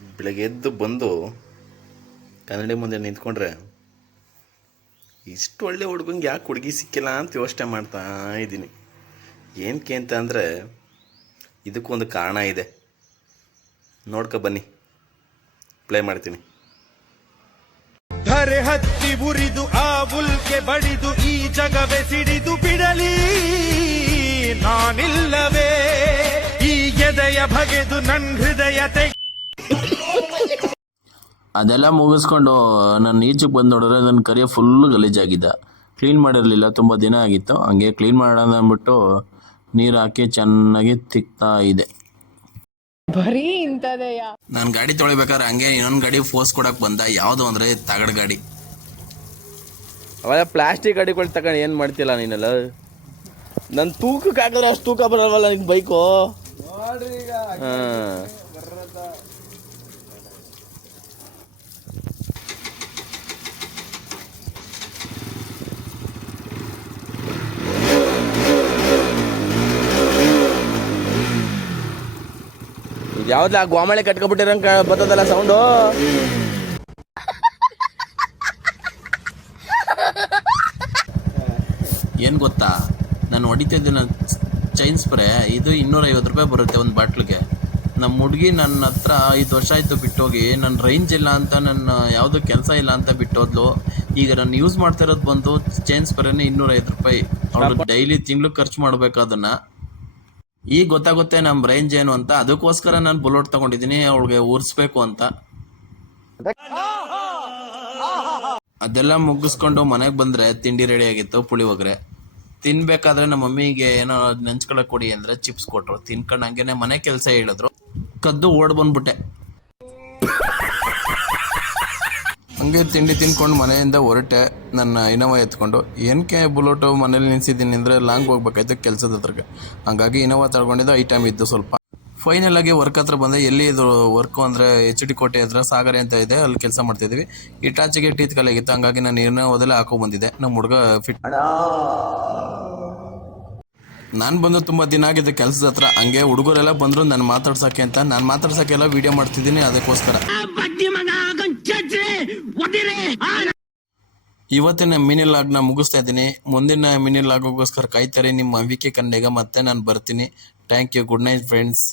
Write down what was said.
ಬೆಳಗ್ಗೆ ಎದ್ದು ಬಂದು ಕನ್ನಡಿ ಮುಂದೆ ನಿಂತ್ಕೊಂಡ್ರೆ ಇಷ್ಟು ಒಳ್ಳೆ ಹುಡುಗಂಗೆ ಯಾಕೆ ಹುಡುಗಿ ಸಿಕ್ಕಿಲ್ಲ ಅಂತ ಯೋಚನೆ ಮಾಡ್ತಾ ಇದ್ದೀನಿ. ಏನಕ್ಕೆ ಅಂತ ಅಂದರೆ ಇದಕ್ಕೊಂದು ಕಾರಣ ಇದೆ, ನೋಡ್ಕೊ ಬನ್ನಿ, ಪ್ಲೇ ಮಾಡ್ತೀನಿ. ಧರೆ ಹತ್ತಿ ಉರಿದು ಆ ಉಲ್ಕೆ ಬಡಿದು ಈ ಜಗವೇ ಸಿಡಿದು ಬಿಡಲಿ ನಾನಿಲ್ಲವೇ ಈ ಎದೆಯ ಬಗೆದು ನನ್ನ ಹೃದಯ ಅದೆಲ್ಲ ಮುಗಿಸ್ಕೊಂಡು ನಾನು ಈಚೆಗೆ ಬಂದು ನೋಡಿದ್ರೆ ನನ್ನ ಕರಿಯ ಫುಲ್ಲು ಗಲೀಜಾಗಿದ್ದ. ಕ್ಲೀನ್ ಮಾಡಿರಲಿಲ್ಲ, ತುಂಬ ದಿನ ಆಗಿತ್ತು. ಹಂಗೆ ಕ್ಲೀನ್ ಮಾಡೋಣ ಅಂದ್ಬಿಟ್ಟು ನೀರು ಹಾಕಿ ಚೆನ್ನಾಗಿ ತಿಕ್ತಾ ಇದೆ. ಬರೀ ಇಂಥದೆಯಾ? ನಾನು ಗಾಡಿ ತೊಳಿಬೇಕಾದ್ರೆ ಹಂಗೆ ಇನ್ನೊಂದು ಗಾಡಿ ಫೋರ್ಸ್ ಕೊಡಕ್ಕೆ ಬಂದ. ಯಾವುದು ಅಂದರೆ ತಗಡು ಗಾಡಿ. ಅವಾಗ ಪ್ಲಾಸ್ಟಿಕ್ ಗಾಡಿಗಳು ತಗೊಂಡು ಏನು ಮಾಡ್ತಿಲ್ಲ ನೀನೆಲ್ಲ? ನನ್ನ ತೂಕಕ್ಕೆ ಹಾಕಿದ್ರೆ ಅಷ್ಟು ತೂಕ ಬರಲ್ವಲ್ಲ ನಿನ್ನ ಬೈಕು. ಹಾಂ, ಯಾವ್ದು ಆ ಗೋಮಳೆ ಕಟ್ಕೊಬಿಟ್ಟಿರಂಗ ಬರ್ತದಲ್ಲ ಸೌಂಡು. ಏನು ಗೊತ್ತಾ, ನಾನು ಹೊಡಿತಿದ್ದೆ ಚೈನ್ ಸ್ಪ್ರೇ. ಇದು 250 ರೂಪಾಯಿ ಬರುತ್ತೆ ಒಂದು ಬಾಟ್ಲಿಗೆ. ನಮ್ಮ ಹುಡುಗಿ ನನ್ನ ಹತ್ರ 5 ವರ್ಷ ಆಯಿತು ಬಿಟ್ಟೋಗಿ. ನನ್ನ ರೇಂಜ್ ಇಲ್ಲ ಅಂತ, ನನ್ನ ಯಾವುದೋ ಕೆಲಸ ಇಲ್ಲ ಅಂತ ಬಿಟ್ಟೋದ್ಲು. ಈಗ ನಾನು ಯೂಸ್ ಮಾಡ್ತಾ ಇರೋದು ಬಂದು ಚೈನ್ ಸ್ಪ್ರೇನೇ 250 ರೂಪಾಯಿ. ಅವಳು ಡೈಲಿ ತಿಂಗಳು ಖರ್ಚು ಮಾಡಬೇಕು ಅದನ್ನು. ಈಗ ಗೊತ್ತಾಗುತ್ತೆ ನಮ್ಮ ರೇಂಜ್ ಏನು ಅಂತ. ಅದಕ್ಕೋಸ್ಕರ ನಾನು ಬುಲೆಟ್ ತಗೊಂಡಿದ್ದೀನಿ, ಅವಳಿಗೆ ಉರ್ಸ್ಬೇಕು ಅಂತ. ಅದೆಲ್ಲ ಮುಗಿಸ್ಕೊಂಡು ಮನೆಗೆ ಬಂದರೆ ತಿಂಡಿ ರೆಡಿ ಆಗಿತ್ತು, ಪುಳಿಯೋಗರೆ. ತಿನ್ಬೇಕಾದ್ರೆ ನಮ್ಮ ಮಮ್ಮಿಗೆ ಏನೋ ನೆಂಚ್ಕೊಳಕ್ಕೆ ಕೊಡಿ ಅಂದರೆ ಚಿಪ್ಸ್ ಕೊಟ್ಟರು. ತಿನ್ಕೊಂಡು ಹಂಗೇನೆ ಮನೆ ಕೆಲಸ ಹೇಳಿದ್ರು, ಕದ್ದು ಓಡ್ ಬಂದ್ಬಿಟ್ಟೆ. ಹಂಗೆ ತಿಂಡಿ ತಿನ್ಕೊಂಡು ಮನೆಯಿಂದ ಹೊರಟೆ, ನನ್ನ ಇನೋವಾ ಎತ್ಕೊಂಡು. ಏನಕ್ಕೆ ಬುಲೆಟು ಮನೇಲಿ ನಿಲ್ಸಿದ್ದೀನಿ ಅಂದರೆ ಲಾಂಗ್ ಹೋಗ್ಬೇಕಾಯ್ತು ಕೆಲಸದ ಹತ್ರಕ್ಕೆ. ಹಂಗಾಗಿ ಇನೋವಾ ತಗೊಂಡಿದ್ದು ಐಟಮ್ ಇದ್ದು ಸ್ವಲ್ಪ. ಫೈನಲ್ ಆಗಿ ವರ್ಕ್ ಹತ್ರ ಬಂದೆ. ಎಲ್ಲಿ ಇದು ವರ್ಕು ಅಂದರೆ HD ಕೋಟೆ ಹತ್ರ ಸಾಗರೆ ಅಂತ ಇದೆ, ಅಲ್ಲಿ ಕೆಲಸ ಮಾಡ್ತಿದ್ವಿ. ಇಟಾಚಿಗೆ ಟೀತ್ ಕಲೆಗಿತ್ತು, ಹಂಗಾಗಿ ನಾನು ಇನೋವಾದಲ್ಲೇ ಹಾಕೊಂಡ್ಬಂದಿದ್ದೆ. ನಮ್ಮ ಹುಡುಗ ಫಿಟ್. ನಾನು ಬಂದು ತುಂಬ ದಿನ ಆಗಿದೆ ಕೆಲಸದ ಹತ್ರ. ಹಂಗೆ ಹುಡುಗರೆಲ್ಲ ಬಂದರು ನಾನು ಮಾತಾಡ್ಸೋಕ್ಕೆ ಅಂತ. ನಾನು ಮಾತಾಡ್ಸೋಕ್ಕೆಲ್ಲ ವೀಡಿಯೋ ಮಾಡ್ತಿದ್ದೀನಿ, ಅದಕ್ಕೋಸ್ಕರ. ಇವತ್ತಿನ ಮಿನಿ ಲಾಗ್ನ ಮುಗಿಸ್ತಾ ಇದ್ದೀನಿ. ಮುಂದಿನ ಮಿನಿ ಲಾಗೋಸ್ಕರ ಕಾಯ್ತಾರೆ ನಿಮ್ಮ ಅಂಬಿಕೆ ಕನ್ನೆಗ. ಮತ್ತೆ ನಾನು ಬರ್ತೀನಿ. Thank you. Good night friends.